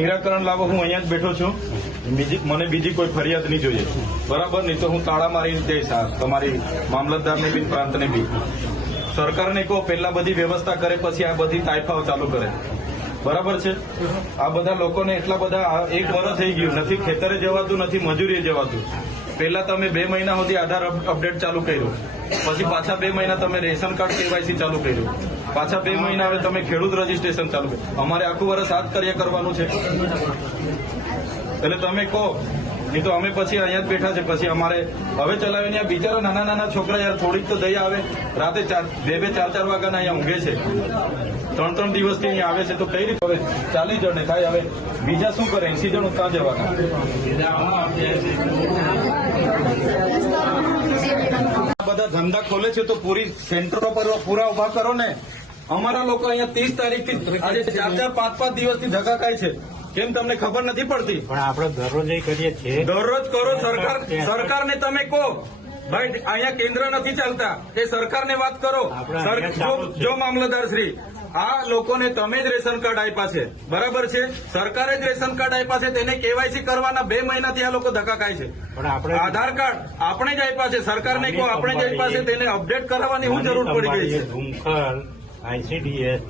નિરાકરણ લાવો. હું અહીંયા જ બેઠો છું. મને બીજી કોઈ ફરિયાદ નહીં જોઈએ, બરાબર? નહીં તો હું તાળા મારી જઈશ તમારી મામલતદારને બી પ્રાંતને બી. સરકારને કહો પહેલા બધી વ્યવસ્થા કરે, પછી આ બધી તાઇફાઓ ચાલુ કરે, બરાબર છે? આ બધા લોકોને એટલા બધા 1 વર્ષ થઈ ગયું, નથી ખેતરે જવાતું, નથી મજૂરીએ જવાતું. પહેલા તમે 2 મહિના સુધી આધાર અપડેટ ચાલુ કર્યું, પછી પાછા 2 મહિના તમે રેશન કાર્ડ કેવાયસી ચાલુ કર્યું, પાછા 2 મહિના હવે તમે ખેડૂત રજીસ્ટ્રેશન ચાલુ કર્યું. અમારે આખું વર્ષ આ જ કાર્ય કરવાનું છે. એટલે તમે કહો, નહીં તો અમે પછી અહીંયા જ બેઠા છે. પછી અમારે હવે ચલાવીને બિચારા નાના નાના છોકરા યાર થોડીક તો દયા આવે. રાતે 2-4 વાગ્યાના અહીંયા ઊંઘે છે, 3 દિવસથી અહીંયા આવે છે. તો કઈ રીતે હવે 40 જણ ને થાય, હવે બીજા શું કરે? 80 જણ ક્યાં જવાના? બધા ધંધા ખોલે છે તો પૂરી સેન્ટરો પર પૂરા ઉભા કરો ને. અમારા લોકો અહીંયા 30 તારીખથી આજે 4-4, 5-5 દિવસથી ધક્કા ખાય છે. કેમ તમને ખબર નથી પડતી? પણ આપણે દરરોજ કરીએ છીએ. દરરોજ કરો. સરકારને તમે કહો ભાઈ અહીંયા કેન્દ્ર નથી ચાલતા, એ સરકારને વાત કરો. જો મામલતદાર શ્રી, આ લોકોને તમે જ રેશન કાર્ડ આપ્યા છે, બરાબર છે? સરકારે જ રેશન કાર્ડ આપ્યા છે, તેને કેવાયસી કરવાના 2 મહિનાથી આ લોકો ધક્કા ખાય છે. પણ આપણે આધાર કાર્ડ આપણે જ આપ્યા છે, સરકારને કહો આપણે જ આપ્યા છે, તેને અપડેટ કરાવવાની શું જરૂર પડી ગઈ છે? ધુમખર, ICDS,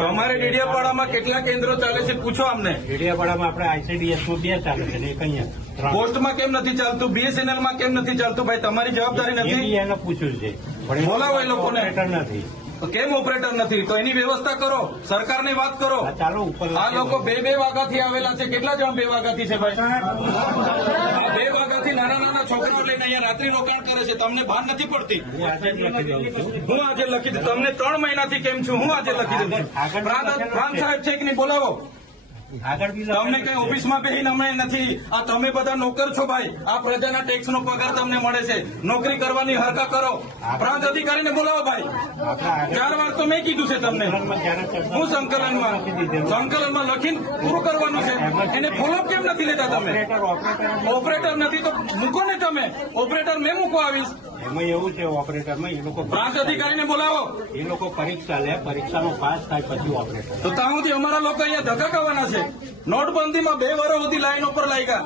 તમારે ડેડિયાપાડામાં કેટલા કેન્દ્રો ચાલે છે પૂછો અમને. ડેડિયાપાડામાં આપણે ICDS માં 2 ચાલે છે ને એક અહીંયા. પોસ્ટમાં કેમ નથી ચાલતું? BSNL માં કેમ નથી ચાલતું? ભાઈ તમારી જવાબદારી નથી? એને પૂછ્યું છે, બોલાવો એ લોકોને. નથી કેમ ઓપરેટર નથી? તો એની વ્યવસ્થા કરો, સરકારને વાત કરો. ચાલો ઉપર. આ લોકો 2-2 વાગ્યાથી આવેલા છે. કેટલા જણ 2 વાગ્યાથી છે ભાઈ? 2 વાગ્યાથી નાના નાના છોકરાઓ લઈને અહીંયા રાત્રિ રોકાણ કરે છે. તમને ભાન નથી પડતી? હું આજે લખી દઉં. તમને 3 મહિનાથી કેમ છું? હું આજે લખી દઉં. પ્રાંત સાહેબ છે કે નહીં? બોલાવો. તમને કઈ ઓફિસમાં બેહીને અમે નથી. આ તમે બધા નોકર છો ભાઈ. આ પ્રજાના ટેક્સનો પગાર તમને મળે છે. નોકરી કરવાની હરકા કરો. પ્રાંત અધિકારીને બોલાવો ભાઈ. 4 વાર તો મેં કીધું છે તમને. હું સંકલનમાં લખીને પૂરું કરવાનું છે. એને ફોલોઅપ કેમ નથી લેતા તમે? ઓપરેટર નથી તો મૂકો ને તમે. ઓપરેટર મેં મૂકો આવીશ. એમાં એવું છે ઓપરેટરમાં એ લોકો પ્રાંત અધિકારીને બોલાવો. એ લોકો પરીક્ષા લે, પરીક્ષામાં પાસ થાય પછી ઓપરેટર. તો ત્યાં સુધી અમારા લોકો અહીંયા ધક્કા ખાવાના છે. નોટબંધીમાં 2 વર્ષ સુધી લાઈન ઉપર લાગ્યા.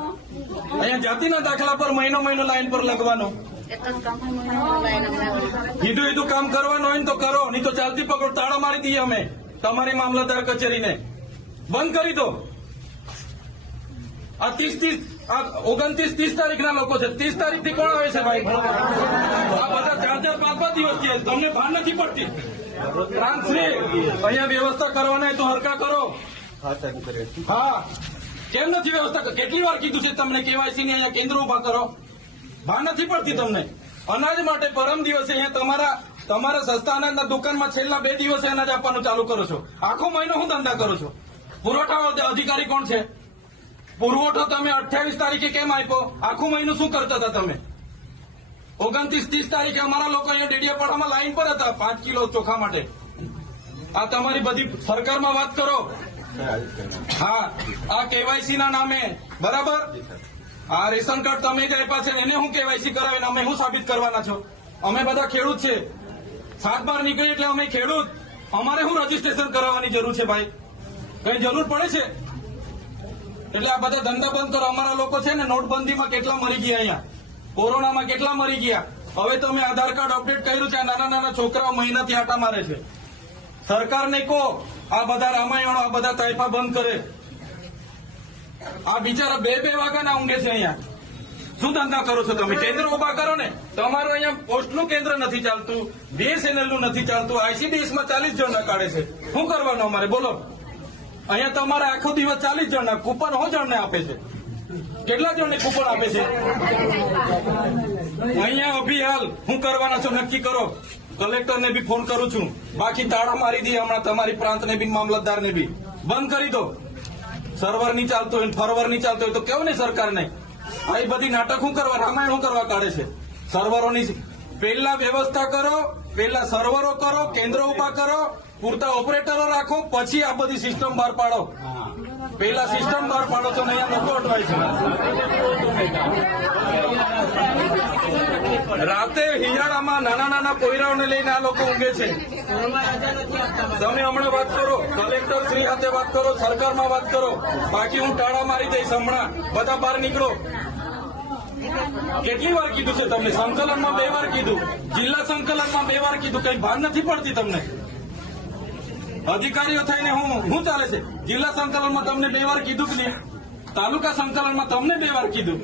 અહીંયા જાતિના દાખલા પર મહિનો લાઈન પર લગવાનું. કીધું કામ કરવાનું હોય ને તો કરો, નહીં તો ચાલતી પકડ તાળા મારી દઈએ અમે તમારી મામલતદાર કચેરીને. બંધ કરી દો. આ 29-30 તારીખના લોકો છે. 30 તારીખથી કોણ આવે છે ભાઈ? આ બધા 4-4, 5-5 દિવસ થયા. તમને ભાન નથી પડતી? પ્રાંતશ્રી, અહીંયા વ્યવસ્થા કરવાના તો હરકા કરો. હા, કેમ નથી વ્યવસ્થા? કેટલી વાર કીધું છે તમને કેવાયસી ની અહીંયા કેન્દ્ર ઉભા કરો? ભાન નથી પડતી તમને? અનાજ માટે પરમ દિવસે અહીંયા તમારા સસ્તા અનાજના દુકાનમાં છેલ્લા 2 દિવસે અનાજ આપવાનું ચાલુ કરો છો. આખો મહિનો હું ધંધા કરો છો? પુરવઠા અધિકારી કોણ છે? પુરવઠો તમે 28 તારીખે કેમ આપ્યો? આખું મહિનું શું કરતા હતા તમે? 29-30 તારીખે અમારા લોકો અહીંયા ડેડિયાપાડામાં લાઈન પર હતા 5 કિલો ચોખા માટે. આ તમારી બધી સરકારમાં વાત કરો. હા, આ કેવાયસી ના નામે, બરાબર? આ રેશન કાર્ડ તમે જ આપ્યા છે, એને હું કેવાયસી કરાવીને અમે હું સાબિત કરવાના છો? અમે બધા ખેડૂત છે. 7-12 નીકળી એટલે અમે ખેડૂત. અમારે શું રજીસ્ટ્રેશન કરાવવાની જરૂર છે ભાઈ? કઈ જરૂર પડે છે? એટલે આ બધા ધંધા બંધ કરો. અમારા લોકો છે ને નોટબંધીમાં કેટલા મરી ગયા, અહીંયા કોરોનામાં કેટલા મરી ગયા. હવે તમે આધાર કાર્ડ અપડેટ કર્યું છે. આ નાના નાના છોકરાઓ મહિનાથી આટા મારે છે. સરકારને કહો આ બધા રામાયણો, આ બધા તાઇફા બંધ કરે. આ બિચારા 2-2 વાગ્યાના ઊંઘે છે અહીંયા. શું ધંધા કરો છો તમે? કેન્દ્ર ઉભા કરો ને. તમારું અહીંયા પોસ્ટનું કેન્દ્ર નથી ચાલતું, BSNL નું નથી ચાલતું, ICDS માં 40 જણ કાઢે છે. શું કરવાનું અમારે બોલો? અહીંયા તમારે આખો દિવસ 40 જણના કૂપન જણને આપે છે. કેટલા જણને કૂપન આપે છે? અહીંયા અભિહાલ શું કરવાના છો નક્કી કરો. કલેક્ટરને બી ફોન કરું છું. બાકી તાળા મારી દઈએ હમણાં તમારી પ્રાંતને બી મામલતદારને બી. બંધ કરી દો. સર્વર નહીં ચાલતું હોય, ફરવર નહીં ચાલતું હોય તો કેવું ને સરકારને? આ બધી નાટક શું કરવા, રામાયણ શું કરવા કાઢે છે? સર્વરોની પહેલા વ્યવસ્થા કરો, પહેલા સર્વરો કરો, કેન્દ્રો ઉભા કરો, પૂરતા ઓપરેટરો રાખો, પછી આ બધી સિસ્ટમ બહાર પાડો. પહેલા સિસ્ટમ બહાર પાડો તો અહીંયા લોકો અટવાય છે. રાતે હિયાળામાં નાના નાના પોયરાઓને લઈને આ લોકો ઊંઘે છે. તમે હમણાં વાત કરો, કલેક્ટર શ્રી સાથે વાત કરો, સરકારમાં વાત કરો, બાકી હું ટાળા મારી દઈશ. હમણાં બધા બહાર નીકળો. કેટલી વાર કીધું છે તમને? સંકલનમાં 2 વાર કીધું, જિલ્લા સંકલનમાં 2 વાર કીધું. કઈ ભાન નથી પડતી તમને? અધિકારીઓ થઈને હું ચાલે છે? જિલ્લા સંકલનમાં તમને 2 વાર કીધું કે નહીં? તાલુકા સંકલનમાં તમને 2 વાર કીધું.